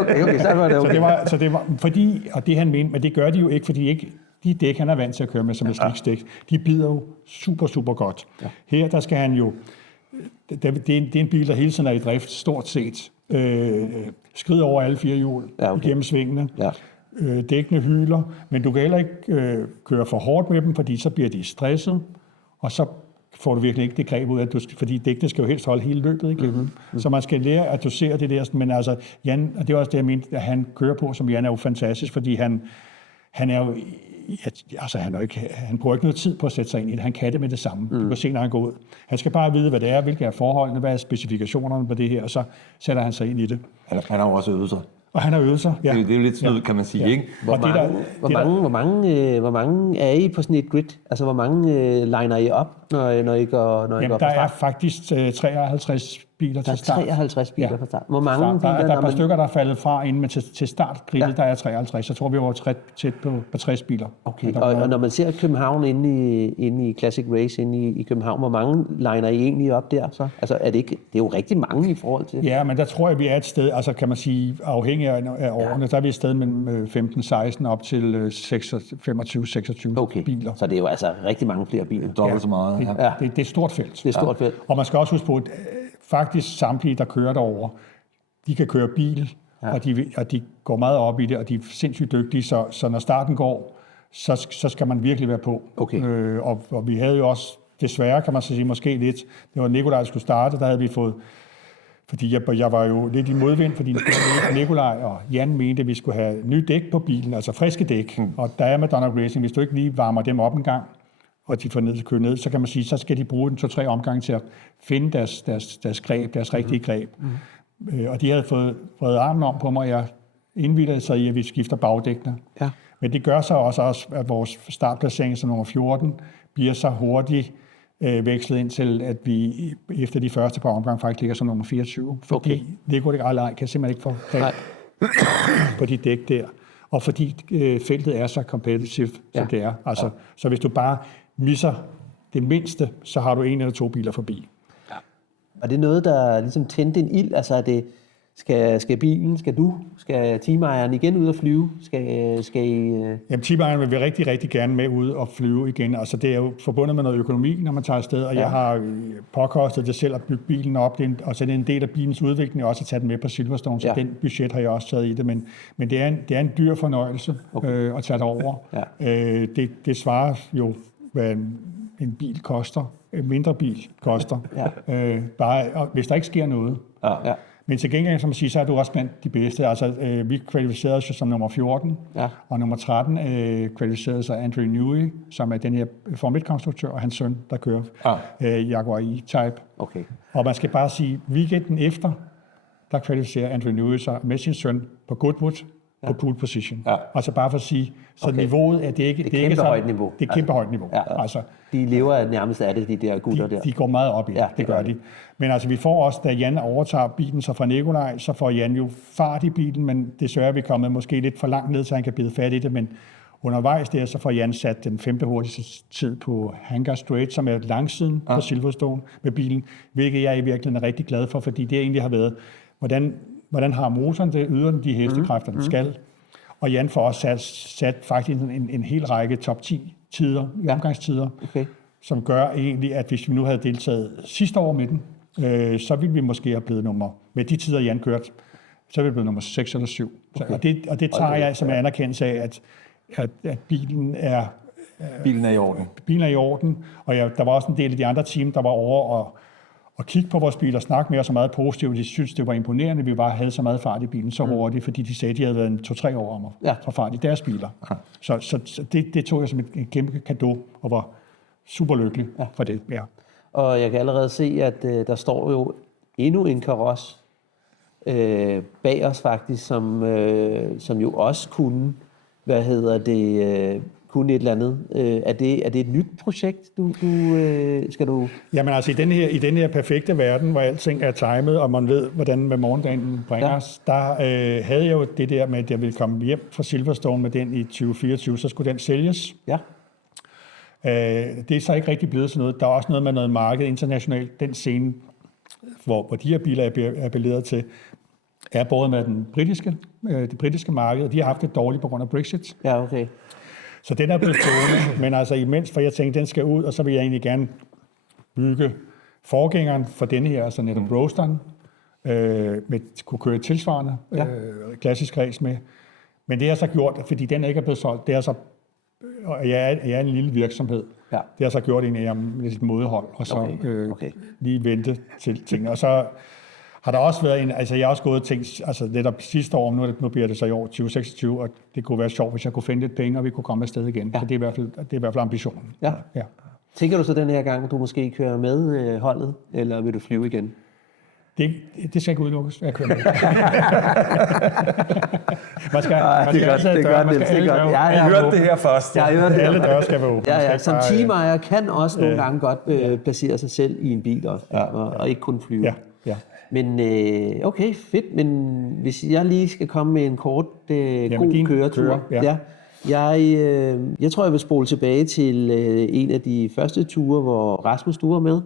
Okay, så var det okay. Så det var fordi, og det han mente, men det gør de jo ikke, fordi ikke de dæk, han er vant til at køre med som et sliksdæk, de bider jo super, super godt. Ja. Her, der skal han jo, det er en bil, der hele tiden er i drift, stort set. Skrider over alle 4 hjul igennem svingene. Ja. Dækkene hyler, men du kan heller ikke køre for hårdt med dem, fordi så bliver de stresset, og så får du virkelig ikke det greb ud af, fordi dækkene skal jo helst holde hele løbet igennem. Så man skal lære at dosere det der, men altså Jan, og det er også det, jeg mente, at han kører på, som Jan er jo fantastisk, fordi han er jo, altså han bruger ikke noget tid på at sætte sig ind i det. Han kan det med det samme. Du kan se, når han går ud. Han skal bare vide, hvad det er, hvilke er forholdene, hvad er specifikationerne på det her, og så sætter han sig ind i det. Han har jo også øvet sig. Og han har øvet sig, ja. Det er jo lidt snyd, kan man sige, ikke? Hvor mange er I på sådan et grid? Altså, hvor mange liner I op, når I går Jamen, på der er faktisk 53 biler til start. Der er 53 biler fra start. Hvor mange biler? Der er et par stykker, der er faldet fra inden, men til startgrillet, der er 53. Så tror vi var tæt på 60 biler. Okay, og når man ser København inde i Classic Race inde i København, hvor mange liner I egentlig op der så? Altså det er jo rigtig mange i forhold til... Ja, men der tror jeg, vi er et sted, altså kan man sige, afhængig af årene, der er vi et sted mellem 15-16 op til 25-26 biler. Så det er jo altså rigtig mange flere biler. Dobbelt så meget. Det er et stort felt. Det er et stort felt. Og man skal også huske på, at faktisk samtlige, der kører derover, de kan køre bil, og de går meget op i det, og de er sindssygt dygtige, så når starten går, så skal man virkelig være på. Okay. Og vi havde jo også, desværre kan man så sige, måske lidt, det var Nikolaj, der skulle starte, der havde vi fået, fordi jeg var jo lidt i modvind, fordi Nikolaj og Jan mente, at vi skulle have nye dæk på bilen, altså friske dæk, og der er med Donald Racing, hvis du ikke lige varmer dem op en gang, og de får ned til at køre ned, så kan man sige, så skal de bruge den 2-3 omgange til at finde deres greb, deres rigtige greb. Og de havde fået vredet armen om på mig, og jeg indvilligede sig i, at vi skifter bagdækkene. Ja. Men det gør så også, at vores startplacering som nummer 14 bliver så hurtigt vekslet ind til, at vi efter de første par omgange faktisk ligger som nummer 24. Fordi Nikolaj kan simpelthen ikke få greb på de dæk der. Og fordi feltet er så competitive, som det er. Altså, så hvis du bare misser det mindste, så har du 1 eller 2 biler forbi. Ja. Og det er noget, der ligesom tændte en ild? Altså, skal bilen, skal teamejeren igen ud og flyve? Jamen, teamejeren vil vi rigtig, rigtig gerne med ud og flyve igen. Altså, det er jo forbundet med noget økonomi, når man tager afsted, og jeg har påkostet det selv at bygge bilen op, og så er det en del af bilens udvikling, og også at tage den med på Silverstone, så den budget har jeg også taget i det, men det er en dyr fornøjelse at tage det over. Ja. Det svarer jo, hvad en bil koster, en mindre bil koster, bare hvis der ikke sker noget. Ja. Men til gengæld, som man siger, så er du også blandt de bedste. Altså, vi kvalificerede os som nummer 14, og nummer 13 kvalificerede sig Andrew Newey, som er den her Formel 1-konstruktør, og hans søn, der kører Jaguar E-Type. Okay. Og man skal bare sige, weekenden efter, der kvalificerer Andrew Newey sig med sin søn på Goodwood på pole position. Ja. Altså bare for at sige, så niveauet er det ikke... Det er kæmpe højt niveau. Det er kæmpe højt niveau. Ja. Altså, de lever nærmest af det, de der gutter der. De går meget op i det, det gør de. Men altså, vi får også, da Jan overtager bilen så fra Nikolaj, så får Jan jo fart i bilen, men desværre er vi kommet måske lidt for langt ned, så han kan bide fat i det, men undervejs der, så får Jan sat den 5. hurtigste tid på Hangar Straight, som er langsiden på Silverstone med bilen, hvilket jeg i virkeligheden er rigtig glad for, fordi det egentlig har været, hvordan har motoren det, yder den de hestekræfter, den skal. Og Jan får også sat faktisk en hel række top 10 tider, omgangstider, som gør egentlig, at hvis vi nu havde deltaget sidste år med den, så ville vi måske have blevet med de tider, Jan kørte, så ville vi blive nummer 6 eller 7. Okay. Og det tager jeg som en anerkendelse af, at bilen er... Bilen er i orden. Bilen er i orden, og der var også en del af de andre team, der var over og kigge på vores bil og snakke med os så meget positivt. De synes, det var imponerende, at vi bare havde så meget fart i bilen så hurtigt, fordi de sagde, at de havde været 2-3 år om at få fart i deres biler. Så det tog jeg som et kæmpe cadeau, og var super lykkelig for det. Ja. Og jeg kan allerede se, at der står jo endnu en karos bag os faktisk, som jo også kunne, kunne et eller andet. Er det et nyt projekt, skal du... Jamen altså, i den her perfekte verden, hvor alting er timet, og man ved, hvad morgendagen bringer os, der havde jeg jo det der med, at jeg ville komme hjem fra Silverstone med den i 2024, så skulle den sælges. Ja. Det er så ikke rigtig blevet sådan noget. Der er også noget med noget marked internationalt. Den scene, hvor de her biler er appelleret til, er både med det britiske marked, og de har haft det dårligt på grund af Brexit. Ja, okay. Så den er blevet stående, men altså imens, for jeg tænkte, den skal ud, og så vil jeg egentlig gerne bygge forgængeren for denne her, altså netop Roadsteren, kunne køre tilsvarende klassisk race med. Men det har så gjort, fordi den ikke er blevet solgt, det er så, og jeg er en lille virksomhed, det har så gjort egentlig med sit modhold, og så lige vente til tingene. Og så har der også været jeg har også gået og tænkt, altså netop sidste år, nu bliver det så i år 2026, og det kunne være sjovt, hvis jeg kunne finde lidt penge, og vi kunne komme afsted igen. Ja. Så det er i hvert fald ambitionen. Ja. Tænker du så den her gang, du måske kører med holdet, eller vil du flyve igen? Det skal ikke udelukkes, at jeg kører med. Jeg hørte det her først. Alle døre skal være åbne. Som teamejer kan også nogle gange godt placere sig selv i en bil også, og ikke kun flyve. Ja. Ja. Men okay, fedt. Men hvis jeg lige skal komme med en kort god køretur. Jeg tror, jeg vil spole tilbage til en af de første ture, hvor Rasmus du var med.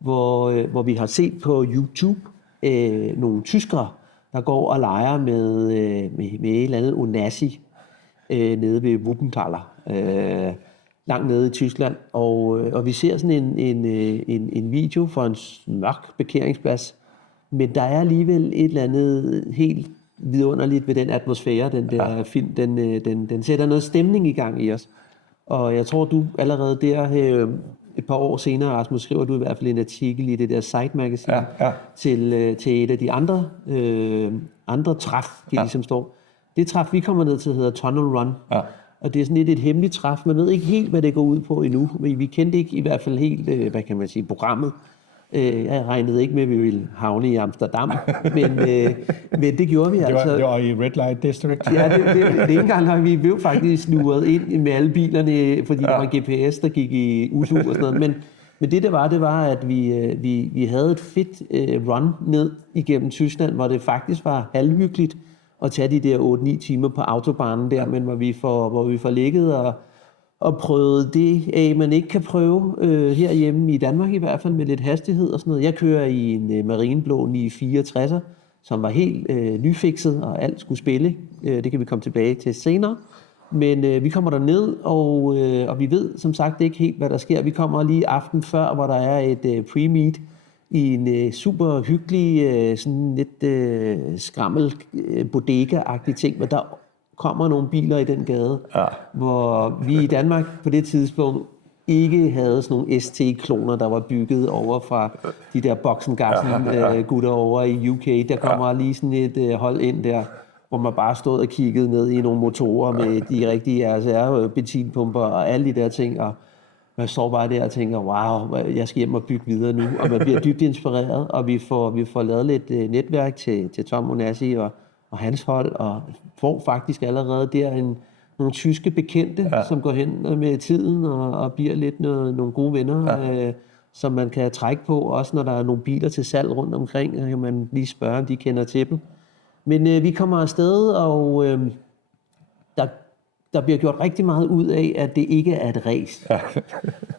Hvor vi har set på YouTube nogle tyskere, der går og leger med et eller andet Onassi nede ved Wuppertaler, langt nede i Tyskland. Og vi ser sådan en video fra en mørk parkeringsplads, men der er alligevel et eller andet helt vidunderligt ved den atmosfære, den der film. Den sætter noget stemning i gang i os. Og jeg tror, du allerede der et par år senere, Rasmus, skriver du i hvert fald en artikel i det der Side Magazine til et af de andre træf, de ligesom står. Det træf, vi kommer ned til, hedder Tunnel Run. Ja. Og det er sådan lidt et hemmeligt træf. Man ved ikke helt, hvad det går ud på endnu. Men vi kendte ikke i hvert fald helt, hvad kan man sige, programmet. Jeg regnede ikke med, at vi ville havne i Amsterdam, men det gjorde vi altså. Det var i Red Light District. Ja, det er ikke engang løgn. Vi blev faktisk luret ind med alle bilerne, fordi der var GPS, der gik i usu og sådan noget. Men det var, at vi havde et fedt run ned igennem Tyskland, hvor det faktisk var halvhyggeligt at tage de der 8-9 timer på autobanen der, men hvor vi får ligget og prøvet det af, man ikke kan prøve herhjemme i Danmark i hvert fald, med lidt hastighed og sådan noget. Jeg kører i en Marineblå 964'er, som var helt nyfikset, og alt skulle spille. Det kan vi komme tilbage til senere. Men vi kommer derned, og vi ved som sagt ikke helt, hvad der sker. Vi kommer lige aften før, hvor der er et pre-meet i en super hyggelig, sådan lidt skrammel bodega-agtig ting, men der kommer nogle biler i den gade, hvor vi i Danmark på det tidspunkt ikke havde sådan nogle ST-kloner, der var bygget over fra de der Boxengassen-gutter over i UK. Der kommer lige sådan et hold ind der, hvor man bare stod og kiggede ned i nogle motorer med de rigtige RSR-benzinpumper og alle de der ting, og man står bare der og tænker, wow, jeg skal hjem og bygge videre nu, og man bliver dybt inspireret, og vi får lavet lidt netværk til Tom Onassi og hans hold, og får faktisk allerede der nogle tyske bekendte, som går hen med tiden og bliver lidt nogle gode venner, som man kan trække på, også når der er nogle biler til salg rundt omkring, og kan man lige spørge, om de kender til dem. Men vi kommer afsted, og der bliver gjort rigtig meget ud af, at det ikke er et race.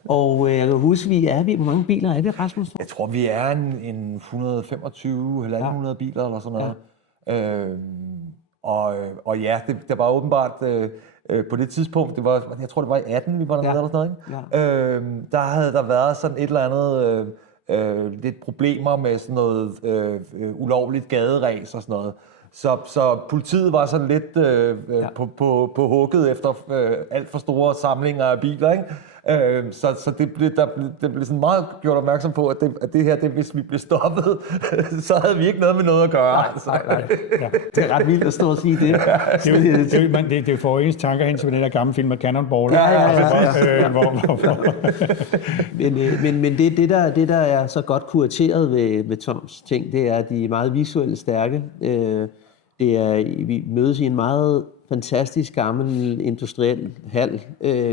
Og jeg kan huske, hvor mange biler er vi, Rasmus? Jeg tror, vi er en 125 eller 100 biler eller sådan noget. Og ja, det var åbenbart på det tidspunkt, jeg tror det var i 18, vi var dernede eller sådan noget. Der havde der været sådan et eller andet lidt problemer med sådan noget ulovligt gaderæs og sådan noget. Så politiet var sådan lidt på hugget efter alt for store samlinger af biler, ikke? Så det blev sådan meget gjort opmærksom på, at det her, hvis vi blev stoppet, så havde vi ikke noget med noget at gøre. Nej. Ja. Det er ret vildt at stå og sige det. Det får ens tanker hen til den der gamle film med Cannonball. Men det der er så godt kurateret ved Toms ting, det er, at de er meget visuelt stærke. Vi mødes i en meget fantastisk gammel industriel hal,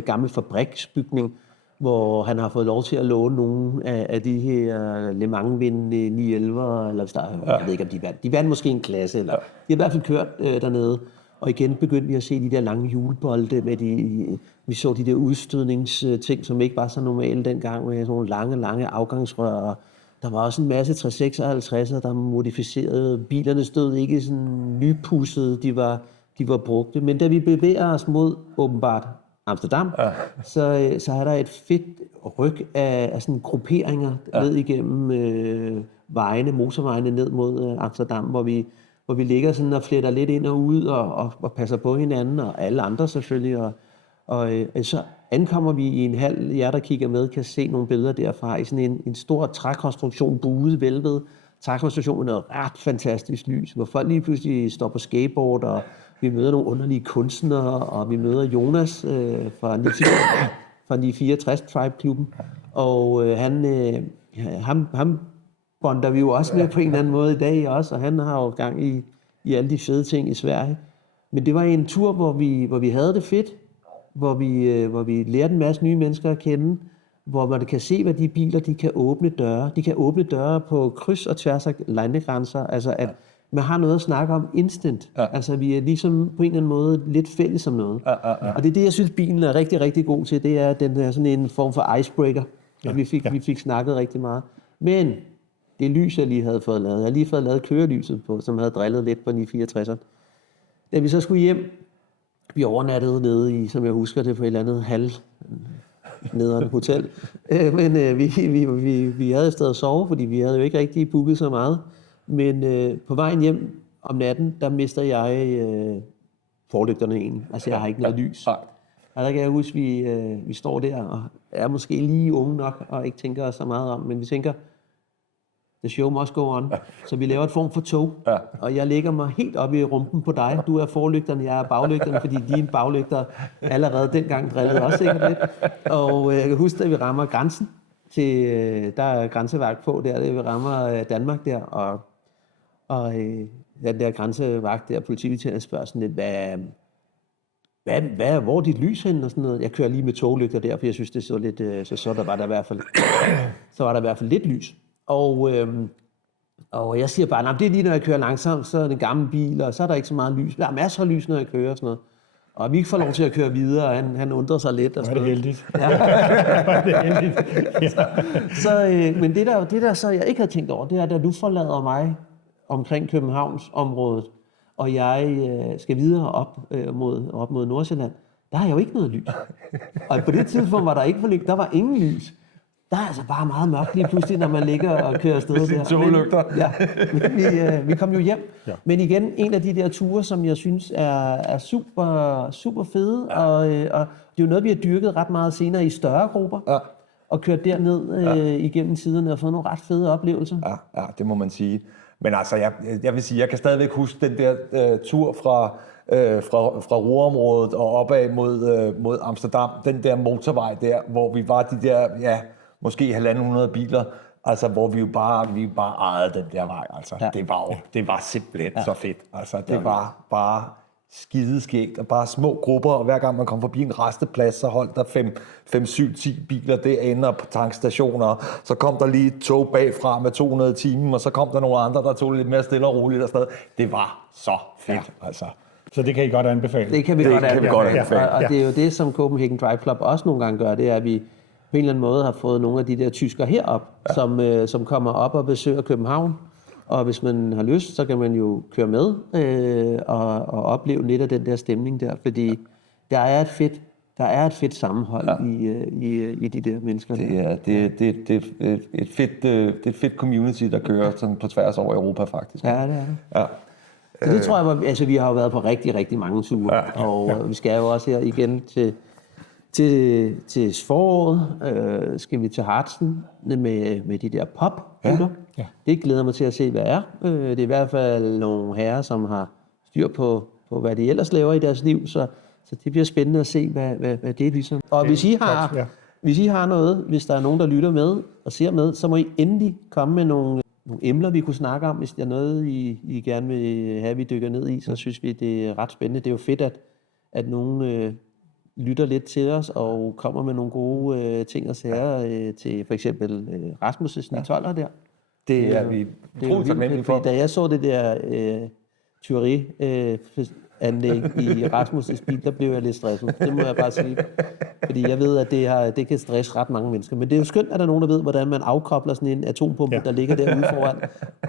gammel fabriksbygning, hvor han har fået lov til at låne nogle af de her Le Mans-vindende 911, eller jeg ved ikke, om de vandt måske en klasse, eller de har i hvert fald kørt dernede. Og igen begyndte vi at se de der lange hjulbolde med vi så de der udstødningsting, som ikke var så normale dengang, med sådan nogle lange afgangsrør. Der var også en masse 356'er, der modificerede. Bilerne stod ikke sådan nypudsede, de var brugte. Men da vi bevæger os mod åbenbart Amsterdam, så er der et fedt ryg af sådan grupperinger ned igennem motorvejene ned mod Amsterdam, hvor vi ligger sådan og fletter lidt ind og ud og passer på hinanden, og alle andre selvfølgelig. Og så ankommer vi i en hal, jer der kigger med, kan se nogle billeder derfra, i sådan en stor trækonstruktion, buet, vælvet trækonstruktion med noget ret fantastisk lys, hvor folk lige pludselig står på skateboard, og vi møder nogle underlige kunstnere, og vi møder Jonas fra 964 Tribe-klubben, og ham bonder vi jo også med på en eller anden måde i dag også, og han har jo gang i alle de fede ting i Sverige. Men det var en tur, hvor vi havde det fedt, hvor vi lærte en masse nye mennesker at kende, hvor man kan se, hvad de biler, de kan åbne døre. De kan åbne døre på kryds og tværs af landegrænser. Altså, at man har noget at snakke om instant. Ja. Altså, vi er ligesom på en eller anden måde lidt fælles om noget. Og det er det, jeg synes, bilen er rigtig, rigtig god til. Det er, at den er sådan en form for icebreaker. Og vi fik snakket rigtig meget. Men det lys, jeg lige havde fået lavet. Jeg har lige fået lavet kørelyset på, som havde drillet lidt på 964'eren. Da vi så skulle hjem, vi overnattede nede i, som jeg husker det, på et eller andet nederen hotel. Men vi havde et sted at sove, fordi vi havde jo ikke rigtig booket så meget. Men på vejen hjem om natten, der mister jeg forlygterne egentlig. Altså, jeg har ikke noget lys. Og der kan jeg huske, vi står der og er måske lige unge nok og ikke tænker os så meget om, men vi tænker, the show must go on. Så vi laver et form for tog, og jeg lægger mig helt op i rumpen på dig. Du er forlygterne, jeg er baglygterne, fordi dine baglygter allerede dengang drillede også sikkert lidt. Og jeg kan huske, at vi rammer grænsen til, der er grænsevagt på der, vi rammer Danmark der, og den der grænsevagt der, politibetjenten spørger sådan lidt, hvor er dit lys henne og sådan noget. Jeg kører lige med toglygter der, for jeg synes, det så lidt, så der var der i hvert fald, lidt lys. Og jeg siger bare, nej, det er lige, når jeg kører langsomt, så er det en gammel bil, og så er der ikke så meget lys. Der er masser af lys, når jeg kører og sådan noget. Og vi ikke får lov til at køre videre, og han undrer sig lidt. Og det er heldigt. Ja. Det er heldigt. Ja. Men det der så jeg ikke havde tænkt over, det er, da du forlader mig omkring Københavns området, og jeg skal videre op mod Nordsjælland, der har jeg jo ikke noget lys. Og på det tidspunkt var der ikke for der var ingen lys. Der er altså bare meget mørkt lige pludselig, når man ligger og kører afsted der. Men vi kom jo hjem. Ja. Men igen, en af de der ture, som jeg synes er super, super fede, og det er jo noget, vi har dyrket ret meget senere i større grupper, og kørt derned igennem tiderne og fået nogle ret fede oplevelser. Ja, det må man sige. Men altså, jeg vil sige, jeg kan stadigvæk huske den der tur fra Ruhrområdet og opad mod Amsterdam, den der motorvej der, hvor vi var de der, måske 1.500 biler, altså hvor vi bare ejede den der vej. Altså, det var simpelthen så fedt. Altså, det var bare skideskægt, og bare små grupper, og hver gang man kom forbi en resteplads, så holdt der 5, 7, 10 biler derinde, og på tankstationer, så kom der lige et tog bagfra med 200 timer, og så kom der nogle andre, der tog lidt mere stille og roligt afsted. Det var så fedt, altså. Så det kan I godt anbefale? Det kan vi godt anbefale. Og det er jo det, som Copenhagen Drive Club også nogle gange gør, det er, at vi på en eller anden måde har fået nogle af de der tyskere herop, som kommer op og besøger København. Og hvis man har lyst, så kan man jo køre med og opleve lidt af den der stemning der, fordi der er et fedt sammenhold i de der mennesker. Det er et fedt community, der kører sådan på tværs over Europa faktisk. Ja, det er det. Ja. Så det tror jeg, altså vi har jo været på rigtig, rigtig mange ture, og vi skal jo også her igen til foråret, skal vi til Harzen med de der pop-gutter. Ja. Det glæder mig til at se, hvad er. Det er i hvert fald nogle herrer, som har styr på hvad de ellers laver i deres liv, så det bliver spændende at se, hvad det er ligesom. Og hvis I har noget, hvis der er nogen, der lytter med og ser med, så må I endelig komme med nogle emner, vi kunne snakke om. Hvis der er noget, I gerne vil have, vi dykker ned i, så synes vi, det er ret spændende. Det er jo fedt, at nogen lytter lidt til os og kommer med nogle gode ting og sager til for eksempel Rasmus' 912'er der. Det er vi utroligt taknemmelige for. Da jeg så det der tyveri-anlæg i Rasmus' bil, der blev jeg lidt stresset. Det må jeg bare sige. Fordi jeg ved, at det kan stresse ret mange mennesker. Men det er jo skønt, at der er nogen, der ved, hvordan man afkobler sådan en atompumpe, der ligger derude foran.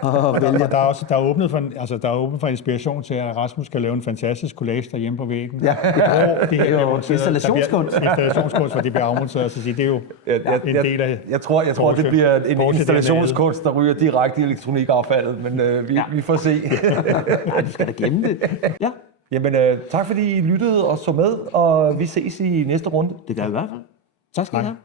Og der er åbnet for inspiration til, at Rasmus kan lave en fantastisk collage derhjemme på væggen. Ja, det er jo installationskunst. Installationskunst, hvor det bliver afmonteret. Så det er jo en del af Jeg tror, det bliver en installationskunst, der ryger direkte i elektronikaffaldet, men vi får se. Nej, du skal da gemme det. Ja. Jamen, tak fordi I lyttede og så med, og vi ses i næste runde. Det gør vi i hvert fald. Tak skal I have.